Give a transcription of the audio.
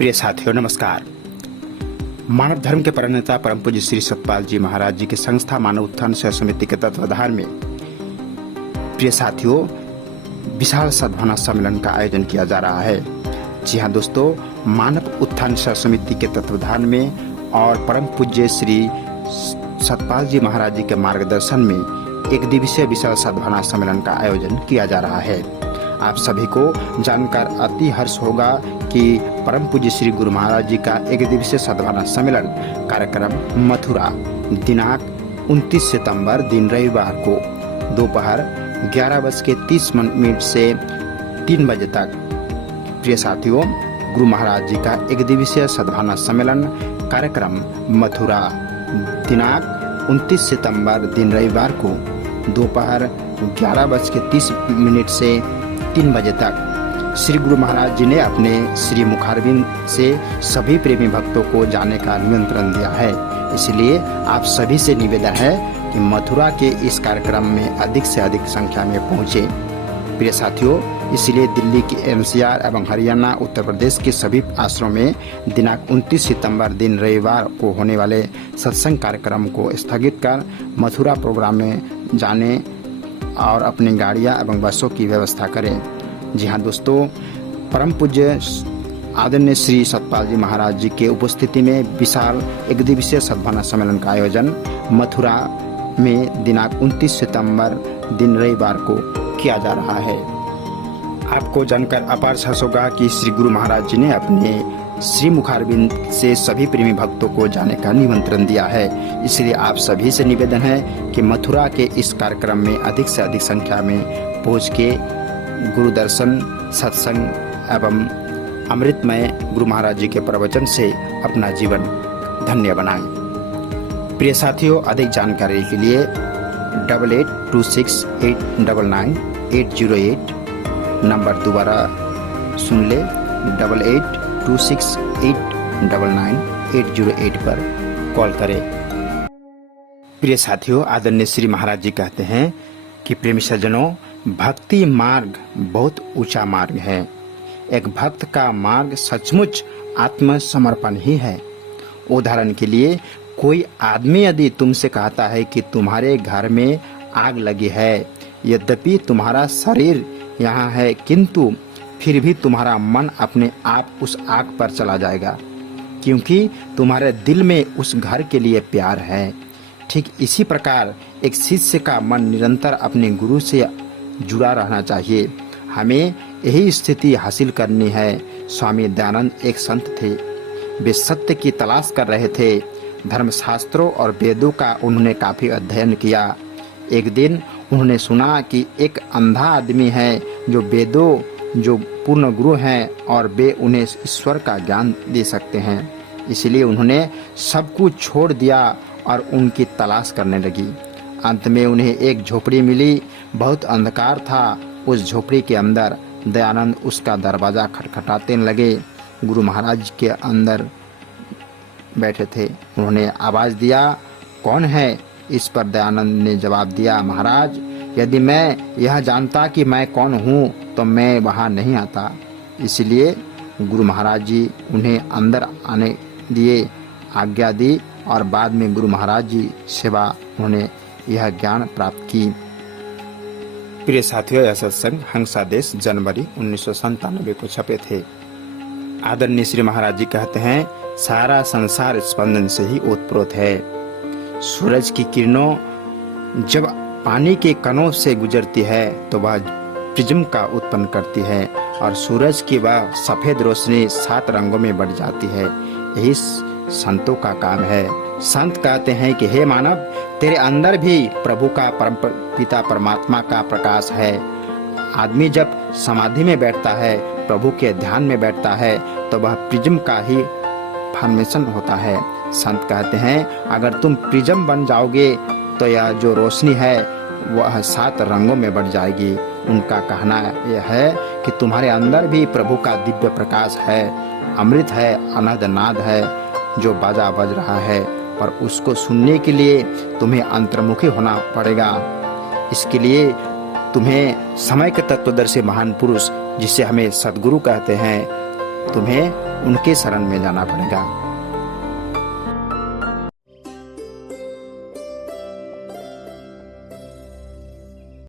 प्रिय साथियों नमस्कार। मानव धर्म के प्रणेता परम पूज्य श्री सतपाल जी महाराज जी की संस्था मानव उत्थान सेवा समिति के तत्वाधान में प्रिय साथियों विशाल सद्भावना सम्मेलन का आयोजन किया जा रहा है। जी हाँ दोस्तों, मानव उत्थान सेवा समिति के तत्वाधान में और परम पूज्य श्री सतपाल जी महाराज जी के मार्गदर्शन में एक दिवसीय विशाल सद्भावना सम्मेलन का आयोजन किया जा रहा है। आप सभी को जानकर अति हर्ष होगा कि परम पूज्य श्री गुरु महाराज जी का एक दिवसीय सद्भावना सम्मेलन कार्यक्रम मथुरा दिनांक 29 सितंबर दिन रविवार को दोपहर 11:30 से 3 बजे तक। प्रिय साथियों, गुरु महाराज जी का एक दिवसीय सद्भावना सम्मेलन कार्यक्रम मथुरा दिनांक 29 सितंबर दिन रविवार को दोपहर 11:30 से 3 बजे तक श्री गुरु महाराज जी ने अपने श्री मुखारबिंद से सभी प्रेमी भक्तों को जाने का निमंत्रण दिया है। इसलिए आप सभी से निवेदन है कि मथुरा के इस कार्यक्रम में अधिक से अधिक संख्या में पहुंचे। प्रिय साथियों, इसलिए दिल्ली की एनसीआर एवं हरियाणा उत्तर प्रदेश के सभी आश्रमों में दिनांक 29 सितंबर दिन रविवार को होने वाले सत्संग कार्यक्रम को स्थगित कर मथुरा प्रोग्राम में जाने और अपनी गाड़ियां एवं बसों की व्यवस्था करें। जी हाँ दोस्तों, परम पूज्य आदरणीय श्री सतपाल जी महाराज जी के उपस्थिति में विशाल एक दिवसीय सद्भावना सम्मेलन का आयोजन मथुरा में दिनांक 29 सितंबर दिन रविवार को किया जा रहा है। आपको जानकर अपार हर्ष होगा कि श्री गुरु महाराज जी ने अपने श्री मुखारबिंद से सभी प्रेमी भक्तों को जाने का निमंत्रण दिया है। इसलिए आप सभी से निवेदन है कि मथुरा के इस कार्यक्रम में अधिक से अधिक संख्या में पहुंच के गुरु दर्शन, सत्संग एवं अमृतमय गुरु महाराज जी के प्रवचन से अपना जीवन धन्य बनाएं। प्रिय साथियों, अधिक जानकारी के लिए 8826899808 नंबर दोबारा सुन ले 8826899808 पर कॉल करें। प्रिय साथियों, आदरणीय श्री महाराज जी कहते हैं कि प्रेमी सज्जनों, भक्ति मार्ग बहुत ऊंचा मार्ग है। एक भक्त का मार्ग सचमुच आत्मसमर्पण ही है। उदाहरण के लिए, कोई आदमी यदि तुमसे कहता है कि तुम्हारे घर में आग लगी है, यद्यपि तुम्हारा शरीर यहाँ है, किंतु फिर भी तुम्हारा मन अपने आप उस आग पर चला जाएगा, क्योंकि तुम्हारे दिल में उस घर के लिए प्यार है। ठीक इसी प्रकार एक शिष्य का मन निरंतर अपने गुरु से जुड़ा रहना चाहिए। हमें यही स्थिति हासिल करनी है। स्वामी दयानंद एक संत थे। वे सत्य की तलाश कर रहे थे। धर्मशास्त्रों और वेदों का उन्होंने काफी अध्ययन किया। एक दिन उन्होंने सुना कि एक अंधा आदमी है जो वेदों जो पूर्ण गुरु हैं और वे उन्हें ईश्वर का ज्ञान दे सकते हैं। इसलिए उन्होंने सब कुछ छोड़ दिया और उनकी तलाश करने लगी। अंत में उन्हें एक झोपड़ी मिली। बहुत अंधकार था। उस झोपड़ी के अंदर दयानंद उसका दरवाजा खटखटाते लगे। गुरु महाराज के अंदर बैठे थे। उन्होंने आवाज दिया, कौन है? इस पर दयानंद ने जवाब दिया, महाराज, यदि मैं यह जानता कि मैं कौन हूँ तो मैं वहाँ नहीं आता। इसलिए गुरु महाराज जी उन्हें अंदर आने दिए, आज्ञा दी और बाद में गुरु महाराज जी सेवा उन्होंने यह ज्ञान प्राप्त की। प्रिय साथियों, यह सत्संग हंसादेश जनवरी 1997 को छपे थे। आदरणीय श्री महाराज जी कहते हैं, सारा संसार स्पंदन से ही ओतप्रोत है। सूरज की किरणों जब पानी के कणों से गुजरती है तो वह प्रिज्म का उत्पन्न करती है और सूरज की वह सफेद रोशनी 7 रंगों में बढ़ जाती है। यही संतों का काम है। संत कहते हैं कि हे मानव, तेरे अंदर भी प्रभु का परम पिता परमात्मा का प्रकाश है। आदमी जब समाधि में बैठता है, प्रभु के ध्यान में बैठता है, तो वह प्रिज्म का ही फॉर्मेशन होता है। संत कहते हैं, अगर तुम प्रिज्म बन जाओगे तो यह जो रोशनी है वह 7 रंगों में बढ़ जाएगी। उनका कहना यह है कि तुम्हारे अंदर भी प्रभु का दिव्य प्रकाश है, अमृत है, अनहद नाद है जो बाजा बज रहा है, पर उसको सुनने के लिए तुम्हें अंतर्मुखी होना पड़ेगा। इसके लिए तुम्हें समय के तत्वदर्शी महान पुरुष, जिसे हमें सदगुरु कहते हैं, तुम्हें उनके शरण में जाना पड़ेगा।